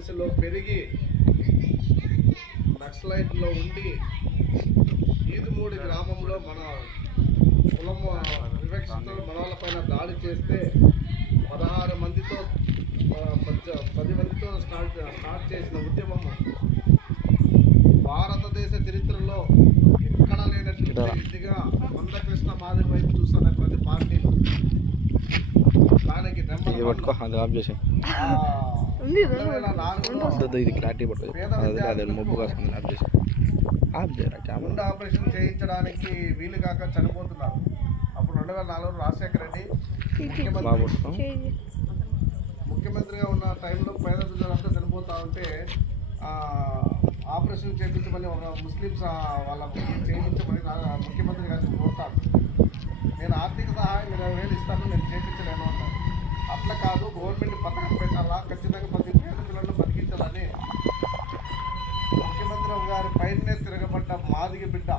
పోలీసులో పెరిగి నక్సలైట్లో ఉండి ఈదుమూడి గ్రామంలో మన కులం వివక్షతో మన వాళ్ళపైన దాడి చేస్తే 16 మందితో 10 మందితో స్టార్ట్ చేసిన ఉద్యమం భారతదేశ చరిత్రలో ఎక్కడ లేనటువంటి ఇదిగా మందకృష్ణ మాదిరి వైపు చూస్తున్న ప్రతి పార్టీలు దానికి గుండె ఆపరేషన్ చేయించడానికి వీలు కాక చనిపోతున్నారు. అప్పుడు 2004 రాజశేఖర రెడ్డి ముఖ్యమంత్రిగా ఉన్న టైంలో పేద ప్రజలంతా చనిపోతా ఉంటే ఆపరేషన్ చేయించమని ఒక ముస్లిమ్స్ వాళ్ళ చేయించమని ముఖ్యమంత్రి గారిని కోరుతాను. నేను ఆర్థిక సహాయం 20,000 ఇస్తాను, నేను చేయించలేను అన్నాను. అట్లా కాదు, గవర్నమెంట్ పథకం పెట్టాలా, ఖచ్చితంగా ప్రతి పేద పిల్లలను బతికించాలని ముఖ్యమంత్రి గారి పైనే తిరగబడ్డ మాదిగ బిడ్డ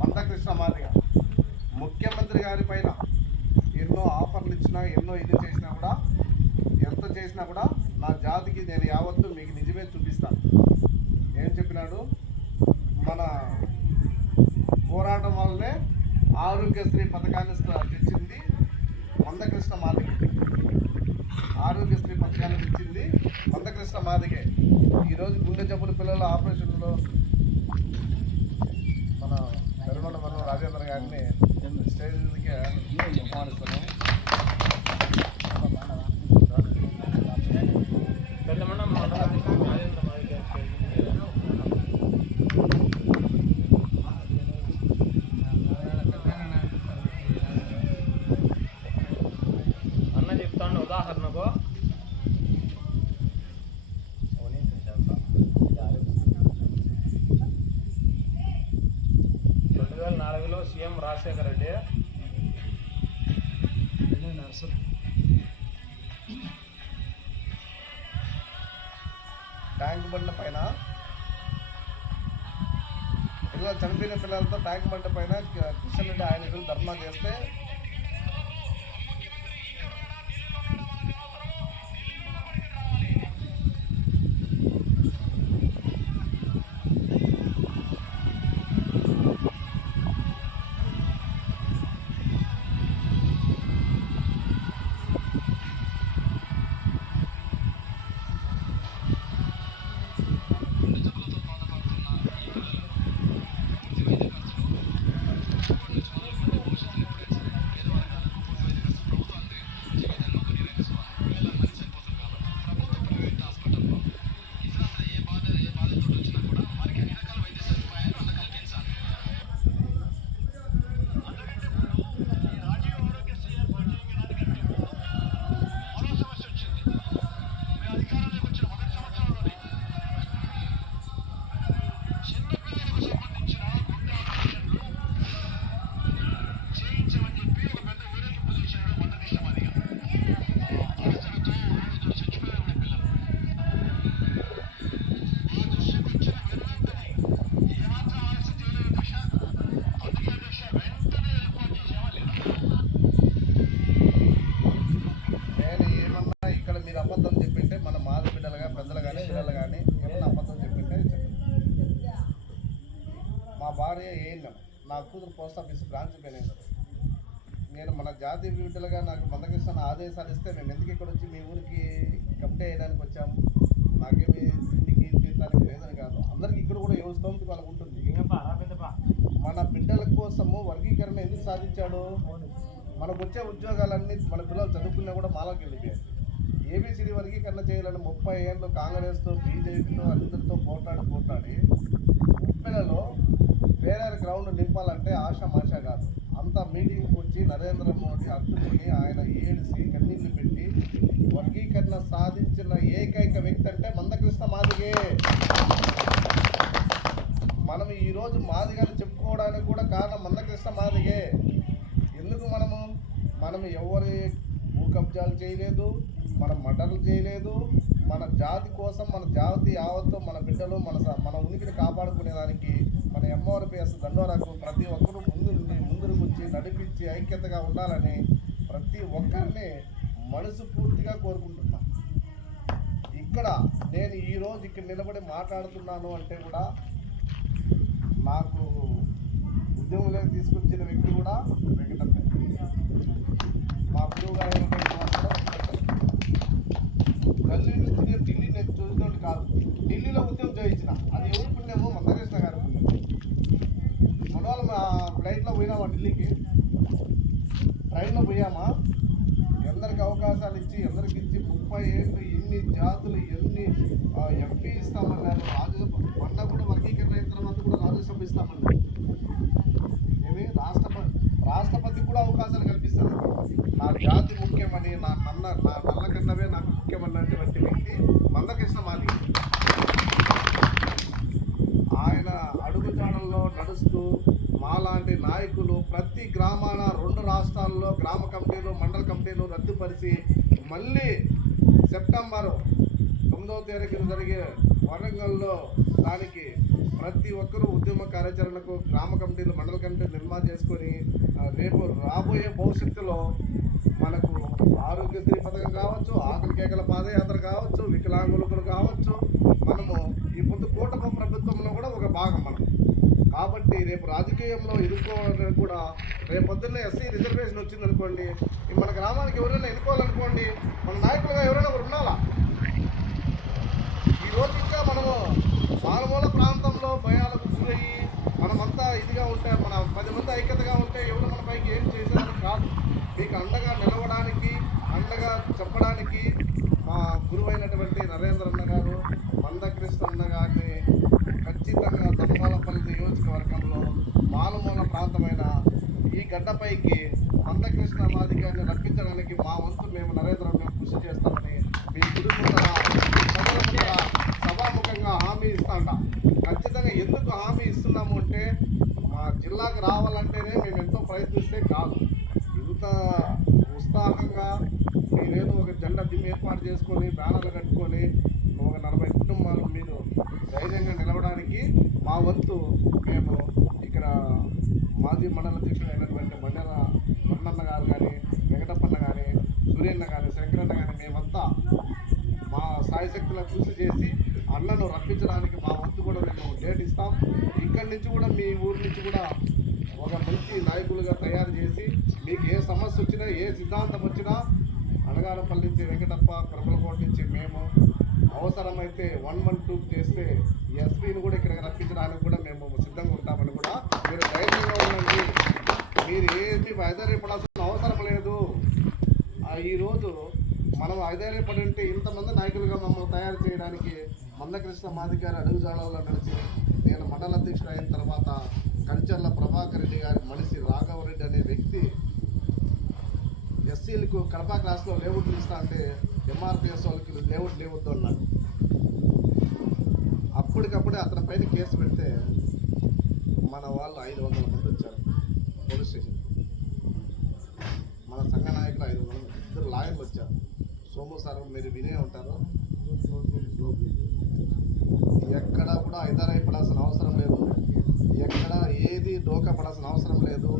మందకృష్ణ మాదిగ ముఖ్యమంత్రి గారి పైన ఎన్నో ఆఫర్లు ఇచ్చినా, ఎన్నో ఇది చేసినా కూడా, ఎంత చేసినా కూడా నా జాతికి నేను యావత్తు మీకు నిజమే చూపిస్తాను. ఏం చెప్పినాడు? మన పోరాటం వల్లనే ఆరోగ్యశ్రీ పథకాన్ని తెచ్చింది మందకృష్ణ మాదిగే. ఆరోగ్యశ్రీ పథకాన్ని తెచ్చింది మందకృష్ణ మాదిగే. ఈరోజు గుండె జబ్బుల పిల్లల ఆపరేషన్లో మన కరుణ వరం రాజేంద్ర గారిని స్టేజ్కి ఆహ్వానిస్తున్నాం. అన్న చెప్తాను ఉదాహరణకు 2004లో సీఎం రాజశేఖర రెడ్డి ట్యాంక్ బండ్ల పైన చనిపోయిన పిల్లలతో ట్యాంక్ బండ్ల పైన కిషన్ రెడ్డి ఆయన ధర్నా చేస్తే భార్య ఏఎన్ఎం, నా కూతురు పోస్ట్ ఆఫీస్ బ్రాంచ్ మేనేజర్. నేను మన జాతీయ బిడ్డలుగా నాకు మందకృష్ణ ఆదేశాలు ఇస్తే మేము ఎందుకు ఇక్కడ వచ్చి మీ ఊరికి కమిటీ వేయడానికి వచ్చాము, నాకేమి ఇంటికి తీర్థానికి లేదని కాదు. అందరికీ ఇక్కడ కూడా ఏ స్తోమత వాళ్ళకు ఉంటుంది. మన బిడ్డల కోసము వర్గీకరణ ఎందుకు సాధించాడు? మనకు వచ్చే ఉద్యోగాలన్నీ మన పిల్లలు చదువుకున్నా కూడా మాలోకి వెళ్ళిపోయారు. ఏబిసిడి వర్గీకరణ చేయాలని 30 ఏళ్ళు కాంగ్రెస్తో బీజేపీతో అందరితో పోట్లాడి ఉప్పెలలో వేరే గ్రౌండ్ నింపాలంటే ఆషామాషా కాదు. అంతా మీటింగ్కి వచ్చి నరేంద్ర మోడీ అర్థుకుని ఆయన ఏడిసి కన్నీళ్లు పెట్టి వర్గీకరణ సాధించిన ఏకైక వ్యక్తి అంటే మందకృష్ణ మాదిగే. మనం ఈరోజు మాదిగని చెప్పుకోవడానికి కూడా కారణం మందకృష్ణ మాదిగే. ఎందుకు మనం ఎవరి భూ కబ్జాలు చేయలేదు, మనం మర్డర్లు చేయలేదు. మన జాతి కోసం, మన జాతి యావత్తు, మన బిడ్డలు, మన ఉనికిని కాపాడుకునేదానికి మన ఎంఆర్పిఎస్ దండోరాకు ప్రతి ఒక్కరూ ముందుకు వచ్చి నడిపించి ఐక్యతగా ఉండాలని ప్రతి ఒక్కరిని మనస్ఫూర్తిగా కోరుకుంటున్నాం. ఈ ఇక్కడ నేను ఈరోజు ఇక్కడ నిలబడి మాట్లాడుతున్నాను అంటే కూడా నాకు ఉద్యోగంలోకి తీసుకొచ్చిన వ్యక్తి కూడా వెంకటప్ప. మా గురువు గారు ఢిల్లీ నేను చూసినట్టు కాదు, ఢిల్లీలో ఉద్యోగం చేయించిన అది ఎవరు పుణ్యమో మందకృష్ణ గారు పుణ్యం. మన వాళ్ళు మా ఫ్లైట్లో పోయినామా ఢిల్లీకి, ట్రైన్లో పోయామా, ఎందరికి అవకాశాలు ఇచ్చి ఎందరికి ఇచ్చి 30 ఏళ్ళు ఎన్ని జాతులు ఎన్ని ఎంపీ ఇస్తామన్నారు. రాజ్యసభ మొన్న కూడా వర్గీకరణ అయిన తర్వాత కూడా రాజ్యసభ ఇస్తామన్నారు. ఏమి రాష్ట్రపతికి కూడా అవకాశాలు కల్పిస్తారు. నా జాతి ముఖ్యమని, నా నల్ల కన్నవే నాకు ముఖ్యమన్నటువంటి వ్యక్తి మందకృష్ణ మాదిగ. ఆయన అడుగుజాడల్లో నడుస్తూ మాలాంటి నాయకులు ప్రతి గ్రామాన 2 రాష్ట్రాల్లో గ్రామ కమిటీలు మండల కమిటీలు రద్దుపరిచి మళ్ళీ సెప్టెంబర్ 9వ తేదీన జరిగే వరంగల్లో దానికి ప్రతి ఒక్కరూ ఉద్యమ కార్యాచరణకు గ్రామ కమిటీలు మండల కమిటీలు నిర్మాణం చేసుకొని రేపు రాబోయే భవిష్యత్తులో మనకు ఆరోగ్యశ్రీ పథకం కావచ్చు, ఆకలి కేకల పాదయాత్ర కావచ్చు, వికలాంగులకు కావచ్చు, మనము ఈ పొద్దు కూటమి ప్రభుత్వంలో కూడా ఒక భాగం మనం. కాబట్టి రేపు రాజకీయంలో ఎదుర్కోవాలని కూడా రేపు పొద్దున్నే ఎస్సీ రిజర్వేషన్ వచ్చిందనుకోండి, మన గ్రామానికి ఎవరైనా ఎన్నుకోవాలనుకోండి, మన నాయకులుగా ఎవరైనా ఒకరు ఉండాలా. ఈరోజు ఇంకా మనము మారుమూల ప్రాంతంలో భయాలకు గురయ్యి మనమంతా ఇదిగా ఉంటే, మన 10 మంది ఐక్యతగా ఉంటే ఎవరు మన పైకి ఏం చేసేది కాదు. మీకు అండగా నిలవడానికి, అండగా చెప్పడానికి మా గురువైనటువంటి నరేంద్ర అన్న గారు, మందకృష్ణ అన్న గారిని ఖచ్చితంగా దంబాలపల్లి నియోజకవర్గంలో మారుమూల ప్రాంతమైన ఈ గడ్డపైకి మందకృష్ణ మాదిగ గారిని రప్పించడానికి మా వంతు మేము నరేంద్ర కృషి చేస్తామని మీ గురువుగా సభాముఖంగా హామీ ఇస్తాంట. ఖచ్చితంగా ఎందుకు హామీ ఇస్తున్నాము అంటే, మా జిల్లాకు రావాలంటేనే మేము ఎంతో ప్రయత్నిస్తే కాదు, ఇంత ఉత్సాహంగా మీరేదో ఒక జెండా దిమ్మి ఏర్పాటు చేసుకొని బ్యానర్లు కట్టుకొని ఒక 40 కుటుంబాలు మీరు ధైర్యంగా నిలవడానికి మా వంతు మేము ఇక్కడ మాజీ మండల అధ్యక్షుడు అయినటువంటి మన్నన్న గారు కానీ, వెంకటప్పన్న కానీ, సూర్యన్న కానీ, శంకరన్న కానీ మేమంతా మా సాయశక్తులను కృషి చేసి అన్నను రప్పించడానికి మా వంతు కూడా మేము డేట్ ఇస్తాం. ఇక్కడి నుంచి కూడా మీ ఊరి నుంచి కూడా ఒక మంచి నాయకులుగా తయారు చేసి మీకు ఏ సమస్య వచ్చినా ఏ సిద్ధాంతం వచ్చినా అనగానపల్లి నుంచి వెంకటప్ప, కరపలకోట నుంచి మేము అవసరమైతే 112 చేస్తే ఎస్పీని కూడా ఇక్కడికి రప్పించడానికి కూడా మేము సిద్ధంగా ఉంటామని కూడా మీరు ధైర్యంగా ఉండండి. మీరు ఏమి ఐదారేపడాల్సిన అవసరం లేదు. ఈరోజు మనం ఐదారేపడి ఉంటే ఇంతమంది నాయకులుగా మమ్మల్ని తయారు చేయడానికి మందకృష్ణ మాదిగ గారి అడుగుజాడల్లో నడిచి నేను మండల అధ్యక్షుడు అయిన తర్వాత కంచర్ల ప్రభాకర్ రెడ్డి గారి మనిషి రాఘవరెడ్డి అనే వ్యక్తి ఎస్సీలకు కడప క్లాస్లో లేఅవుట్లు ఇస్తా అంటే ఎంఆర్పిఎస్ వాళ్ళకి లేవద్దు అన్నాడు. అప్పటికప్పుడే అతని పైన కేసు పెడితే మన వాళ్ళు 500 మంది వచ్చారు పోలీస్ స్టేషన్. మన సంఘ నాయకులు 500 మంది, 2 లాయర్లు వచ్చారు. సోము సార్ మీరు వినే ఉంటారు. ఎక్కడ కూడా ఐదారైపడాల్సిన అవసరం లేదు, ఎక్కడ ఏది డోకా పడాల్సిన అవసరం లేదు.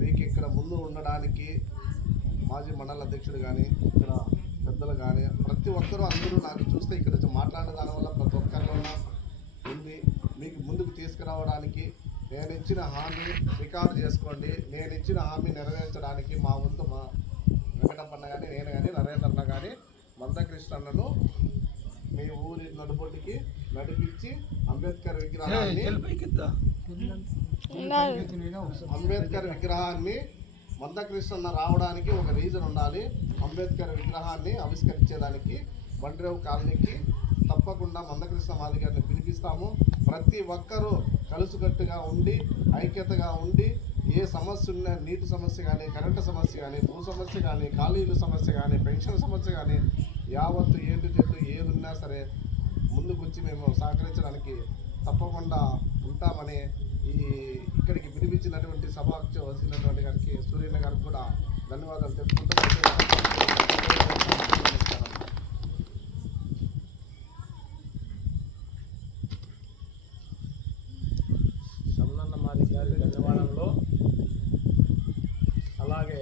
మీకు ఇక్కడ ముందు ఉండడానికి మాజీ మండల అధ్యక్షుడు కానీ, ఇక్కడ పెద్దలు కానీ ప్రతి ఒక్కరూ అందరూ నాకు చూస్తే ఇక్కడ మాట్లాడే దానివల్ల ప్రతి ఒక్కరిలో ఉంది. మీకు ముందుకు తీసుకురావడానికి నేను ఇచ్చిన హామీ రికార్డు చేసుకోండి. నేను ఇచ్చిన హామీ నెరవేర్చడానికి మా వంతు మా వెంకటప్పన్న కానీ, నేను కానీ, నరేంద్ర అన్న కానీ మందకృష్ణ అన్నను మీ ఊరి నడుబొడ్డుకి నడిపించి అంబేద్కర్ విగ్రహాన్ని మందకృష్ణ రావడానికి ఒక రీజన్ ఉండాలి. అంబేద్కర్ విగ్రహాన్ని ఆవిష్కరించేదానికి బండ్రేవు కాలనీకి తప్పకుండా మందకృష్ణ మాదిగ గారిని పిలిపిస్తాము. ప్రతి ఒక్కరూ కలుసుకట్టుగా ఉండి ఐక్యతగా ఉండి ఏ సమస్య ఉన్నా, నీటి సమస్య కానీ, కరెంటు సమస్య కానీ, భూ సమస్య కానీ, ఖాళీల సమస్య కానీ, పెన్షన్ సమస్య కానీ, యావత్తు ఏటు ఏది ఉన్నా సరే ముందుకు వచ్చి మేము సహకరించడానికి తప్పకుండా ఉంటామని ఇక్కడికి పిలిపించినటువంటి సభకు వచ్చినటువంటి గారికి సూర్యన్న గారికి కూడా ధన్యవాదాలు తెలుపుకుంటూ శమనన్న మాదిగ గారి ధన్యవాదంలో అలాగే